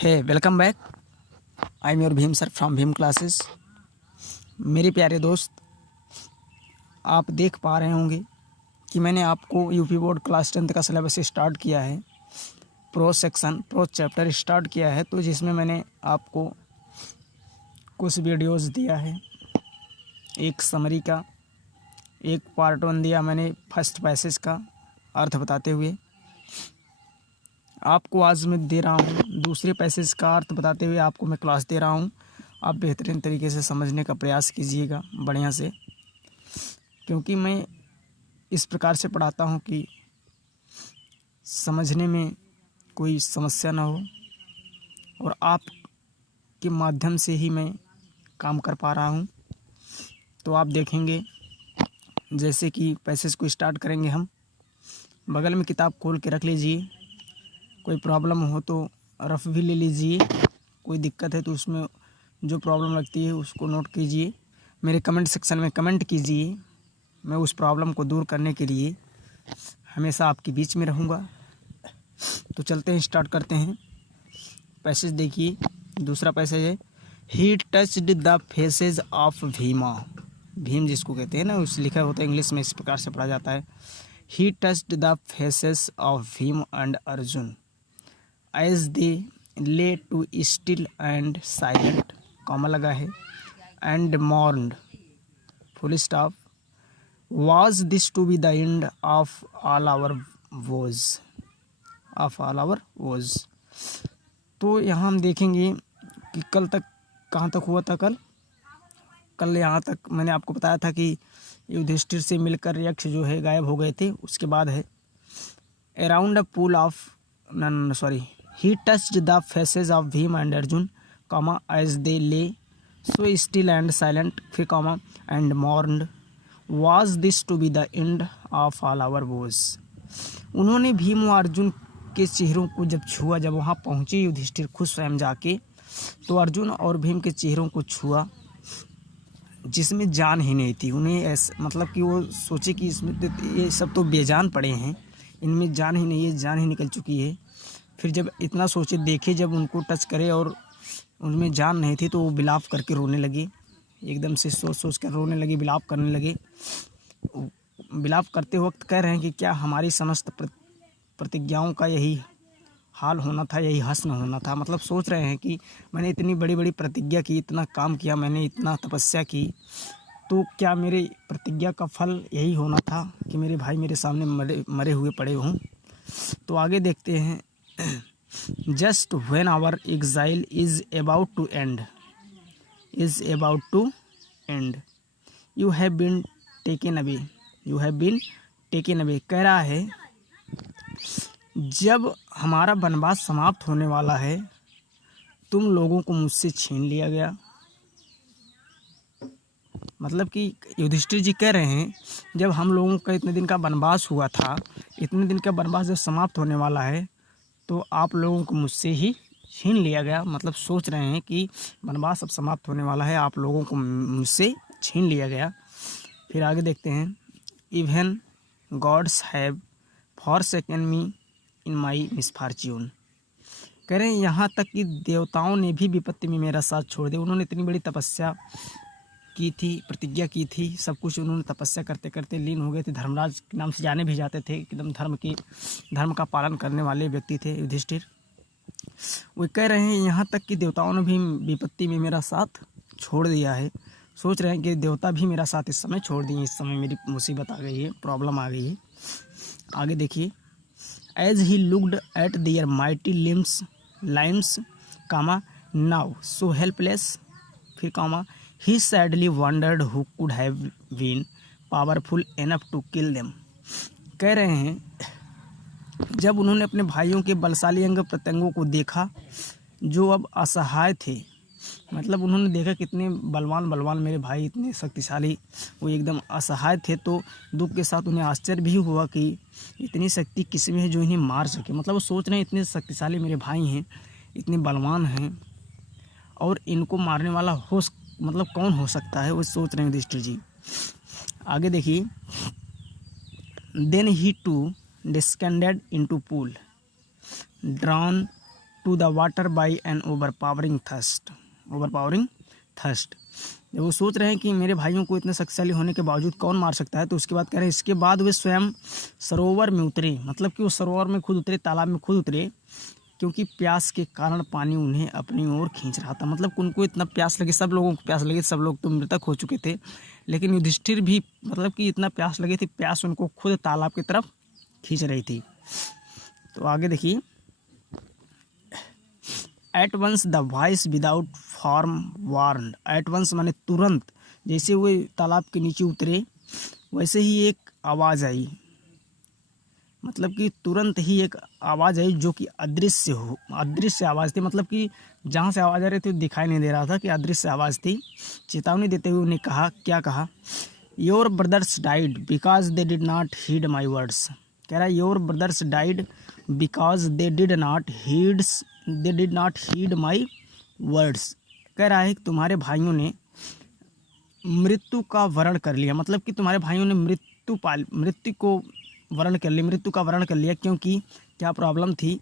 Hey welcome back. I am your Bheem sir from Bheem classes. मेरे प्यारे दोस्त, आप देख पा रहे होंगे कि मैंने आपको यूपी बोर्ड क्लास 10th का सिलेबस स्टार्ट किया है। प्रो चैप्टर स्टार्ट किया है, तो जिसमें मैंने आपको कुछ वीडियोस दिया है। एक समरी का एक पार्ट 1 दिया मैंने फर्स्ट पैसेज का अर्थ बताते हुए। आपको आज मैं दे रहा हूँ दूसरे पैसेज का अर्थ बताते हुए आपको मैं क्लास दे रहा हूँ। आप बेहतरीन तरीके से समझने का प्रयास कीजिएगा बढ़िया से, क्योंकि मैं इस प्रकार से पढ़ाता हूँ कि समझने में कोई समस्या ना हो, और आप के माध्यम से ही मैं काम कर पा रहा हूँ। तो आप देखेंगे, जैसे कि पैसेज को स्टार्ट करेंगे हम। बगल में किताब खोल के रख लीजिए। कोई प्रॉब्लम हो तो रफ भी ले लीजिए। कोई दिक्कत है तो उसमें जो प्रॉब्लम लगती है उसको नोट कीजिए। मेरे कमेंट सेक्शन में कमेंट कीजिए। मैं उस प्रॉब्लम को दूर करने के लिए हमेशा आपके बीच में रहूँगा। तो चलते हैं, स्टार्ट करते हैं। पैसेज देखिए, दूसरा पैसेज है, he touched the faces of Bhima. Bhim जिसको कहते हैं ना, उस लिखा होता है इंग्लिश में, इस प्रकार से पढ़ा जाता है, he touched the faces of Bhim and Arjun as they lay too still and silent, comma लगा है, and mourned, full stop, was this to be the end of all our woes, of all our woes। तो यहाँ हम देखेंगे कि कल तक कहाँ तक हुआ था। कल यहाँ तक मैंने आपको बताया था कि युधिष्ठिर से मिलकर यक्ष जो है गायब हो गए थे। उसके बाद है around a pool of he touched the faces of Bhim and Arjun, comma as they lay so still and silent, फिर comma and mourned, was this to be the end of all our woes। उन्होंने भीम और अर्जुन के चेहरों को जब छुआ, जब वहाँ पहुँचे युधिष्ठिर खुद स्वयं जाके, तो अर्जुन और भीम के चेहरों को छुआ जिसमें जान ही नहीं थी। उन्हें ऐसा मतलब कि वो सोचे कि इसमें ये सब तो बेजान पड़े हैं, इनमें जान ही नहीं है, जान ही निकल चुकी है। फिर जब इतना सोचे, देखे, जब उनको टच करे और उनमें जान नहीं थी, तो वो विलाप करके रोने लगे। एकदम से सोच कर रोने लगे, विलाप करने लगे। विलाप करते वक्त कह रहे हैं कि क्या हमारी समस्त प्रतिज्ञाओं का यही हाल होना था, यही हश्र होना था। मतलब सोच रहे हैं कि मैंने इतनी बड़ी बड़ी प्रतिज्ञा की, इतना काम किया, मैंने इतना तपस्या की, तो क्या मेरे प्रतिज्ञा का फल यही होना था कि मेरे भाई मेरे सामने मरे हुए पड़े हों। तो आगे देखते हैं, just when our exile is about to end, you have been taken away, कह रहा है जब हमारा वनवास समाप्त होने वाला है, तुम लोगों को मुझसे छीन लिया गया। मतलब कि युधिष्ठिर जी कह रहे हैं, जब हम लोगों का इतने दिन का वनवास हुआ था, इतने दिन का वनवास जब समाप्त होने वाला है, तो आप लोगों को मुझसे ही छीन लिया गया। मतलब सोच रहे हैं कि वनवास अब समाप्त होने वाला है, आप लोगों को मुझसे छीन लिया गया। फिर आगे देखते हैं, even gods have forsaken me in my misfortune, कह रहे हैं यहाँ तक कि देवताओं ने भी विपत्ति में मेरा साथ छोड़ दिया। उन्होंने इतनी बड़ी तपस्या की थी, प्रतिज्ञा की थी, सब कुछ उन्होंने तपस्या करते करते लीन हो गए थे। धर्मराज के नाम से जाने भी जाते थे, एकदम धर्म का पालन करने वाले व्यक्ति थे युधिष्ठिर। वो कह रहे हैं यहाँ तक कि देवताओं ने भी विपत्ति में मेरा साथ छोड़ दिया है। सोच रहे हैं कि देवता भी मेरा साथ इस समय छोड़ दिए, इस समय मेरी मुसीबत आ गई है, प्रॉब्लम आ गई है। आगे देखिए, as he looked at their mighty limbs, comma now so helpless, फिर comma he sadly wondered who could have been powerful enough to kill them. कह रहे हैं जब उन्होंने अपने भाइयों के बलशाली अंग प्रत्यंगों को देखा जो अब असहाय थे, मतलब उन्होंने देखा कितने बलवान मेरे भाई, इतने शक्तिशाली, वो एकदम असहाय थे। तो दुख के साथ उन्हें आश्चर्य भी हुआ कि इतनी शक्ति किसमें है जो इन्हें मार सके। मतलब वो सोच रहे हैं इतने शक्तिशाली मेरे भाई हैं, इतने बलवान हैं, और इनको मारने वाला मतलब कौन हो सकता है, वो सोच रहे हैं युधिष्ठिर जी। आगे देखिए, then he too descended into pool drawn to the water by an overpowering thirst. जब वो सोच रहे हैं कि मेरे भाइयों को इतने शक्तिशाली होने के बावजूद कौन मार सकता है, तो उसके बाद कह रहे हैं इसके बाद वे स्वयं सरोवर में उतरे, मतलब कि वो सरोवर में खुद उतरे, तालाब में खुद उतरे, क्योंकि प्यास के कारण पानी उन्हें अपनी ओर खींच रहा था। मतलब उनको इतना प्यास लगी, सब लोगों को प्यास लगी, सब लोग तो मृतक हो चुके थे, लेकिन युधिष्ठिर भी मतलब कि इतना प्यास लगी थी, प्यास उनको खुद तालाब की तरफ खींच रही थी। तो आगे देखिए, at once the voice without form warned. At once माने तुरंत, जैसे वो तालाब के नीचे उतरे वैसे ही एक आवाज़ आई, मतलब कि तुरंत ही एक आवाज़ आई जो कि अदृश्य आवाज़ थी। मतलब कि जहाँ से आवाज़ आ रही थी दिखाई नहीं दे रहा था, कि अदृश्य आवाज़ थी। चेतावनी देते हुए उन्हें कहा, क्या कहा? Your brothers died because they did not heed my words. कह रहा है your brothers died because they did not heed my words. कह रहा है कि तुम्हारे भाइयों ने मृत्यु का वरण कर लिया, मतलब कि तुम्हारे भाइयों ने मृत्यु का वरण कर लिया, क्योंकि क्या प्रॉब्लम थी,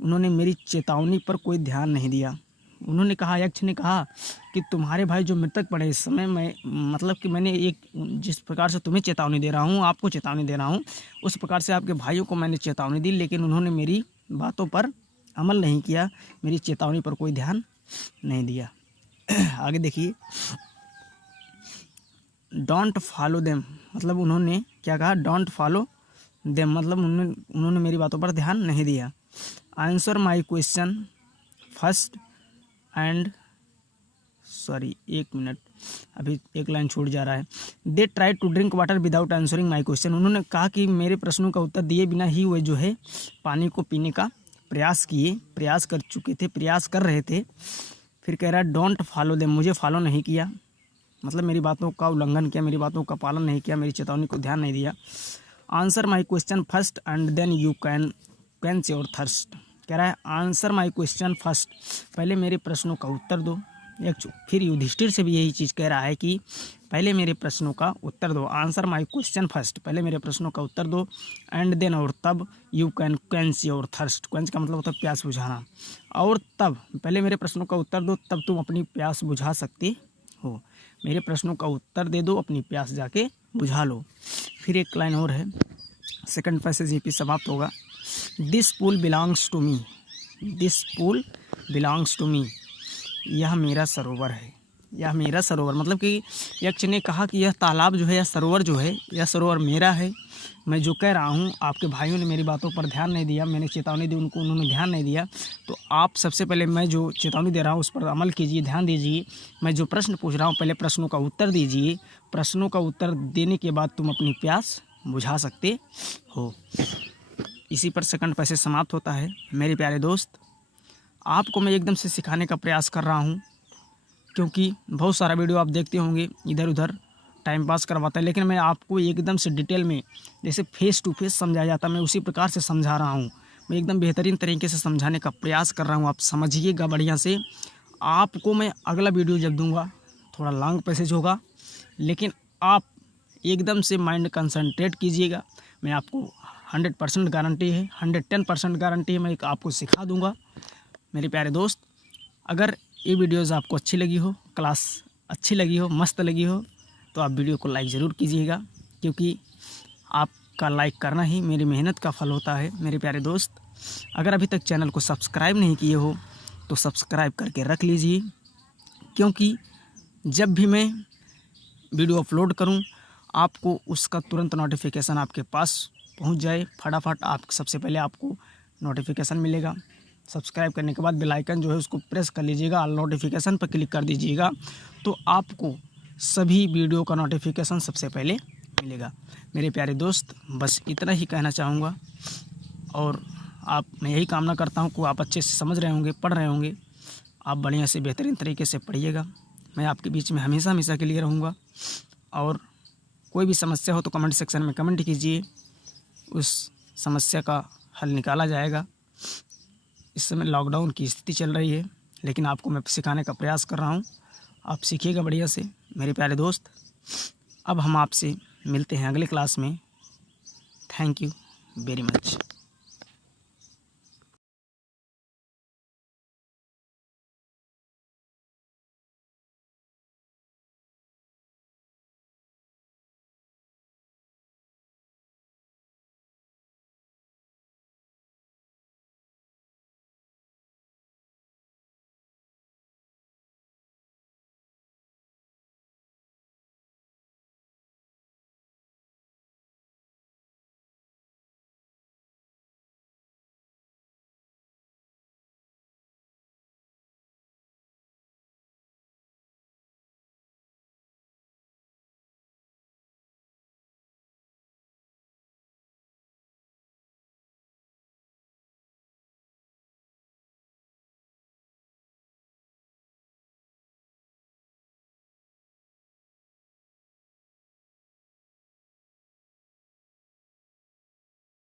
उन्होंने मेरी चेतावनी पर कोई ध्यान नहीं दिया। उन्होंने कहा, यक्ष ने कहा कि तुम्हारे भाई जो मृतक पड़े इस समय, मैं मतलब कि मैंने एक जिस प्रकार से तुम्हें चेतावनी दे रहा हूँ, आपको चेतावनी दे रहा हूँ, उस प्रकार से आपके भाइयों को मैंने चेतावनी दी, लेकिन उन्होंने मेरी बातों पर अमल नहीं किया, मेरी चेतावनी पर कोई ध्यान नहीं दिया। आगे देखिए, डोंट फॉलो देम, मतलब उन्होंने क्या कहा? डोंट फॉलो देम, मतलब उन्होंने मेरी बातों पर ध्यान नहीं दिया। Answer my question first and एक मिनट, अभी एक लाइन छूट जा रहा है। They try to drink water without answering my question. उन्होंने कहा कि मेरे प्रश्नों का उत्तर दिए बिना ही वे जो है पानी को पीने का प्रयास कर रहे थे। फिर कह रहा है डोंट फॉलो देम, मुझे फॉलो नहीं किया, मतलब मेरी बातों का उल्लंघन किया, मेरी बातों का पालन नहीं किया, मेरी चेतावनी को ध्यान नहीं दिया। Answer my question first and then you can quench your thirst. कह रहा है आंसर माई क्वेश्चन फर्स्ट, पहले मेरे प्रश्नों का उत्तर दो। फिर युधिष्ठिर से भी यही चीज़ कह रहा है कि पहले मेरे प्रश्नों का उत्तर दो। आंसर माई क्वेश्चन फर्स्ट, पहले मेरे प्रश्नों का उत्तर दो, एंड देन और तब you can quench your thirst. Quench का मतलब होता है प्यास बुझाना, और तब पहले मेरे प्रश्नों का उत्तर दो, तब तुम अपनी प्यास बुझा सकते हो। मेरे प्रश्नों का उत्तर दे दो, अपनी प्यास जाके बुझा लो। फिर एक लाइन और है, सेकंड पैसेज यहीं पे समाप्त होगा। This pool belongs to me, this pool belongs to me, यह मेरा सरोवर है, यह मेरा सरोवर, मतलब कि यक्ष ने कहा कि यह तालाब जो है, यह सरोवर जो है, यह सरोवर मेरा है। मैं जो कह रहा हूँ, आपके भाइयों ने मेरी बातों पर ध्यान नहीं दिया, मैंने चेतावनी दी उनको, उन्होंने ध्यान नहीं दिया, तो आप सबसे पहले मैं जो चेतावनी दे रहा हूँ उस पर अमल कीजिए, ध्यान दीजिए। मैं जो प्रश्न पूछ रहा हूँ पहले प्रश्नों का उत्तर दीजिए, प्रश्नों का उत्तर देने के बाद तुम अपनी प्यास बुझा सकते हो। इसी पर सेकंड पैसेज समाप्त होता है। मेरे प्यारे दोस्त, आपको मैं एकदम से सिखाने का प्रयास कर रहा हूँ, क्योंकि बहुत सारा वीडियो आप देखते होंगे इधर उधर टाइम पास करवाता है, लेकिन मैं आपको एकदम से डिटेल में जैसे फेस टू फेस समझाया जाता है, मैं उसी प्रकार से समझा रहा हूँ। मैं एकदम बेहतरीन तरीके से समझाने का प्रयास कर रहा हूँ, आप समझिएगा बढ़िया से। आपको मैं अगला वीडियो जब दूँगा थोड़ा लॉन्ग पैसेज होगा, लेकिन आप एकदम से माइंड कंसंट्रेट कीजिएगा। मैं आपको 100% गारंटी है, 110% गारंटी है, मैं आपको सिखा दूँगा। मेरे प्यारे दोस्त, अगर ये वीडियोज़ आपको अच्छी लगी हो, क्लास अच्छी लगी हो, मस्त लगी हो, तो आप वीडियो को लाइक ज़रूर कीजिएगा, क्योंकि आपका लाइक करना ही मेरी मेहनत का फल होता है। मेरे प्यारे दोस्त, अगर अभी तक चैनल को सब्सक्राइब नहीं किए हो तो सब्सक्राइब करके रख लीजिए, क्योंकि जब भी मैं वीडियो अपलोड करूं आपको उसका तुरंत नोटिफिकेशन आपके पास पहुंच जाए। फटाफट आप सबसे पहले आपको नोटिफिकेशन मिलेगा। सब्सक्राइब करने के बाद बेल आइकन जो है उसको प्रेस कर लीजिएगा, ऑल नोटिफिकेशन पर क्लिक कर दीजिएगा, तो आपको सभी वीडियो का नोटिफिकेशन सबसे पहले मिलेगा। मेरे प्यारे दोस्त, बस इतना ही कहना चाहूँगा, और मैं यही कामना करता हूँ कि आप अच्छे से समझ रहे होंगे, पढ़ रहे होंगे। आप बढ़िया से बेहतरीन तरीके से पढ़िएगा। मैं आपके बीच में हमेशा के लिए रहूँगा, और कोई भी समस्या हो तो कमेंट सेक्शन में कमेंट कीजिए, उस समस्या का हल निकाला जाएगा। इस समय लॉकडाउन की स्थिति चल रही है, लेकिन आपको मैं सिखाने का प्रयास कर रहा हूँ, आप सीखिएगा बढ़िया से। मेरे प्यारे दोस्त, अब हम आपसे मिलते हैं अगले क्लास में। Thank you very much.